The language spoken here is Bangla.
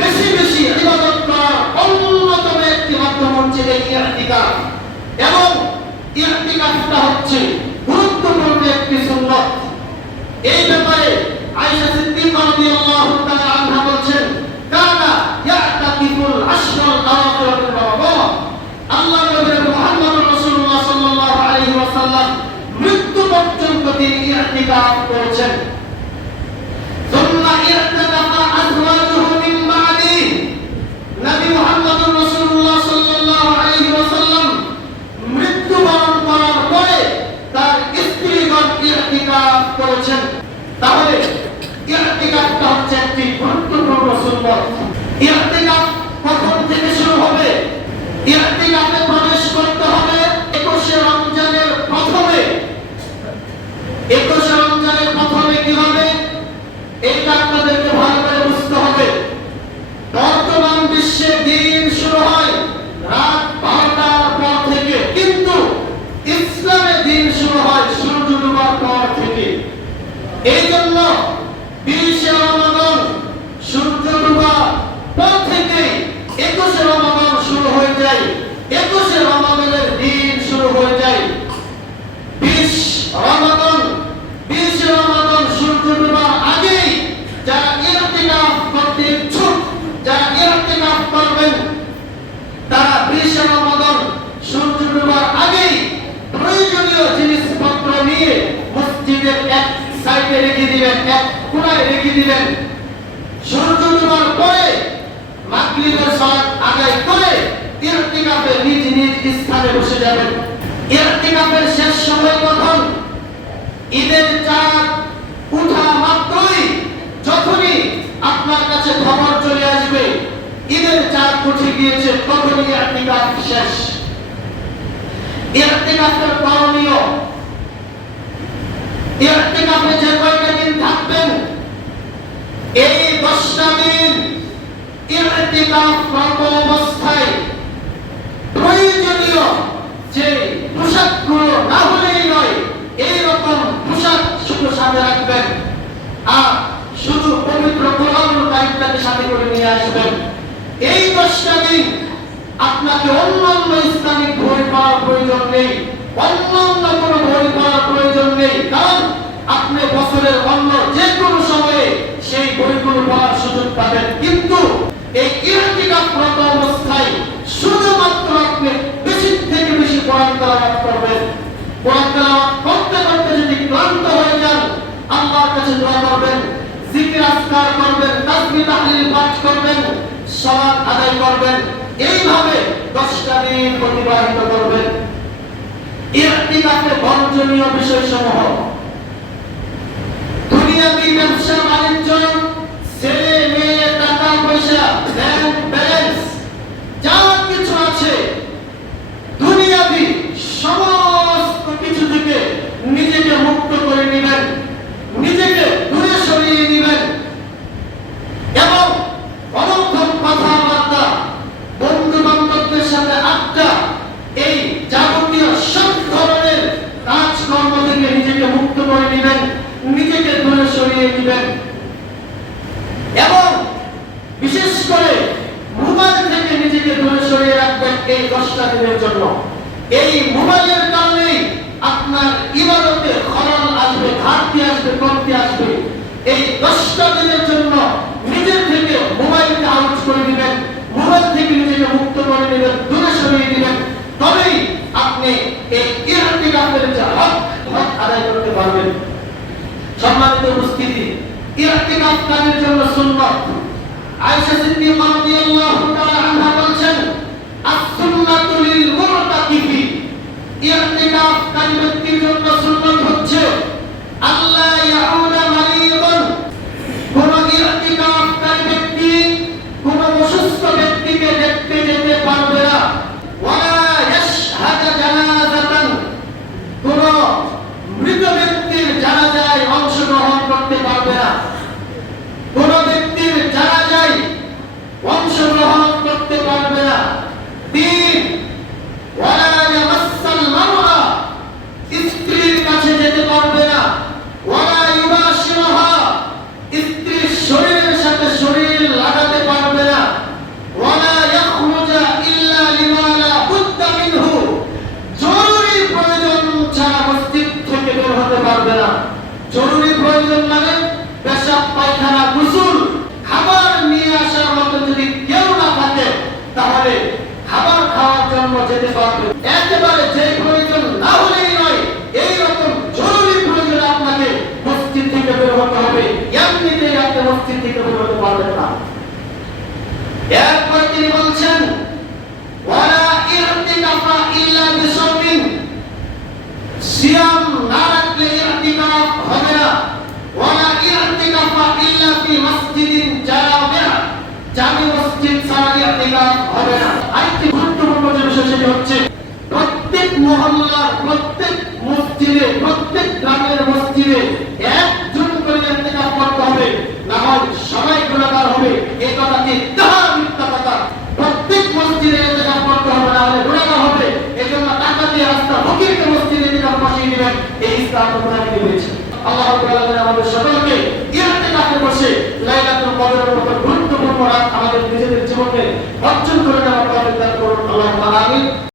বেশি বেশি ইবাদত করার অন্যতম একটি মাধ্যম হচ্ছে এই ইতিকাফ। এবং ইতিকাফটা হচ্ছে গুরুত্বপূর্ণ একটি সুন্নাত। এই ব্যাপারে আয়েশা সিদ্দিকা রাদিয়াল্লাহু তাআলা আনহা বলেন, কানা ইয়াতাকিফুল আশরাল আওয়াখির মিন রমাদান। আল্লাহর নবী মুহাম্মদ রাসূলুল্লাহ সাল্লাল্লাহু আলাইহি ওয়াসাল্লাম মৃত্যু পর্যন্ত তিনি ইতিকাফ করেছেন। সুম্মা ইতিকাফা আজওয়াজুহু মিন বা'দি। নবী মুহাম্মদ রাসূলুল্লাহ সাল্লাল্লাহু আলাইহি ওয়াসাল্লাম মৃত্যুবরণ করার পরে তার স্ত্রীগণ ইতিকাফ করেছেন। তাহলে ইতিকাফটা হচ্ছে একটি গুরুত্বপূর্ণ সুন্নাত। ইতিকাফ কখন থেকে শুরু হবে? ইতিকাফে প্রবেশ করতে হবে 21 রমজানের প্রথমে। 21 রমজানের প্রথমে কিভাবে? এটা আপনাদেরকে ভালো করে বুঝতে হবে। বর্তমান বিশ্বে দিন শুরু হয় রাত 12টার পর থেকে, কিন্তু ইসলামে দিন শুরু হয় সূর্য ডোবার পর থেকে। এই জন্য 20 রমাদান সূর্য ডোবার পর থেকে 21 রমাদান শুরু হয়ে যায়। 21 রমাদানের দিন শুরু হয়ে যায় 20 রমাদান সূর্য ডোবার আগেই যারা ইতিকাফ করতে ইচ্ছুক, যারা ইতিকাফ করবেন, তারা 20 রমাদান সূর্য ডোবার আগেই প্রয়োজনীয় জিনিসপত্র নিয়ে মসজিদের এক সাইডে রেখে দিবেন, এক কোণায় রেখে দিবেন। সূর্য ডোবার পরে মাগরিবের সালাত আদায় করে ইতিকাফে নিজ নিজ স্থানে বসে যাবেন। ইতিকাফের শেষ সময় কখন? ঈদের চাঁদ উঠা মাত্রই, যখনই আপনার কাছে খবর চলে আসবে ঈদের চাঁদ উঠে গিয়েছে, তখনই ইতিকাফ শেষ। ইতিকাফের করণীয়, ইতিকাফে যে কয়টা দিন থাকবেন, এই 10টা দিন ইতিকাফরত অবস্থায় প্রয়োজনীয় যে পোশাকগুলো না হলেই নয়, এইরকম পোশাক শুধু সাথে রাখবেন, আর শুধু পবিত্র কোরআনুল কারীমটাকে সাথে করে নিয়ে আসবেন। এই 10টা দিন আপনাকে অন্যান্য ইসলামিক বই পড়ার প্রয়োজন নেই, অন্যান্য কোনো বই পড়ার প্রয়োজন নেই, কারণ আপনি বছরের অন্য যে কোনো সময়ে সেই বইগুলো পড়ার সুযোগ পাবেন। কিন্তু এই ইতিকাফরত অবস্থায় শুধুমাত্র আপনি বেশি থেকে বেশি কোরআন তেলাওয়াত করবেন। কোরআন তেলাওয়াত করতে করতে যদি ক্লান্ত হয়ে যান, আল্লাহর কাছে দোয়া করবেন, জিকির আজকার করবেন, তাসবিহ তাহলিল পাঠ করবেন, সালাত আদায় করবেন। এইভাবে 10টা দিন অতিবাহিত করবেন। ইতিকাফে বর্জনীয় বিষয়সমূহ, দুনিয়াবি ব্যবসা বাণিজ্য, ছেলে মেয়ে, টাকা পয়সা, ব্যাংক ব্যালেন্স, যা কিছু আছে দুনিয়াবি সমস্ত কিছু থেকে নিজেকে মুক্ত করে নেবেন, নিজেকে দূরে সরিয়ে নেবেন এবং অনর্থক কথাবার্তা, বন্ধু বান্ধবদের সাথে আড্ডা, এই যাবতীয় সব ধরনের কাজকর্ম থেকে নিজেকে মুক্ত করে নেবেন, নিজেকে দূরে সরিয়ে নেবেন। এবং বিশেষ করে মোবাইল থেকে নিজেকে দূরে সরিয়ে রাখবেন এই 10টা দিনের জন্য। এই মোবাইলের কারণেই আপনার ইবাদতে খলল আসবে, ঘাটতি আসবে, কমতি আসবে। এই 10টা দিনের জন্য নিজের থেকে মোবাইলকে আউট করে দিবেন, মোবাইল থেকে নিজেকে মুক্ত করে নেবেন, দূরে সরিয়ে দিবেন। তবেই আপনি এই ইতিকাফের যে হক আদায় করতে পারবেন। সম্মানিত উপস্থিতি, ইতিকাফকারীর জন্য সুন্নাত। আয়েশা সিদ্দিকা রাদিয়াল্লাহু তাআলা আনহা বলেন, আস-সুন্নাতু লিল মুতাকিফি। ইতিকাফকারী ব্যক্তির জন্য সুন্নাত হচ্ছে আল্লাহ ইয়াউদা মারিদান। কোন ইতিকাফকারী ব্যক্তি কোন অসুস্থ ব্যক্তিকে দেখতে যেতে পারবে না। ওয়ালা ইয়াশহাদা জানাজাতান। কোন মৃত ব্যক্তির জানাজায় অংশগ্রহণ করতে পারবে না। কোন ব্যক্তির জানাজায় অংশগ্রহণ করতে পারবে না। 3, ওয়ালা ইয়ামাসসাল মারআ। স্ত্রীর কাছে যেতে পারবে না। ওয়ালা এরপর তিনি বলছেন ওয়ালা ইরতিকাফা ইল্লা বিসাওমিন, সিয়াম না রাখলে ইরতিকাফ হবে না। ওয়ালা ইরতিকাফা ইল্লা ফি মসজিদিন জামিআ, জামি মসজিদ ছাড়া ইরতিকাফ হবে না। আরেকটি গুরুত্বপূর্ণ যে বিষয় সেটি হচ্ছে প্রত্যেক মহল্লার প্রত্যেক মসজিদে প্রত্যেক গ্রামের মসজিদে একজন করে ইরতিকাফ করতে হবে, না হয় সবাই গুনাহগার হবে। এই কথাটি তাহা মিথ্যা কথা। প্রত্যেক মসজিদে ইরতিকাফ করতে হবে, না হলে গুনাহগার হবে। এজন্য টাকা দিয়ে রাস্তা ফকিরকে মসজিদে ইরতিকাফ বসিয়ে দিবেন, এই ইসলাম কোরআনে বলেছে। আল্লাহ রাব্বুল আলামিন আমাদের সকলকে ইরতিকাফে বসে লাইলাতুল কদরের মতো গুরুত্বপূর্ণ রাত আমাদের নিজেদের জীবনে অর্জন করে নেওয়ার তৌফিক দান করুন। আল্লাহুম্মা আমিন।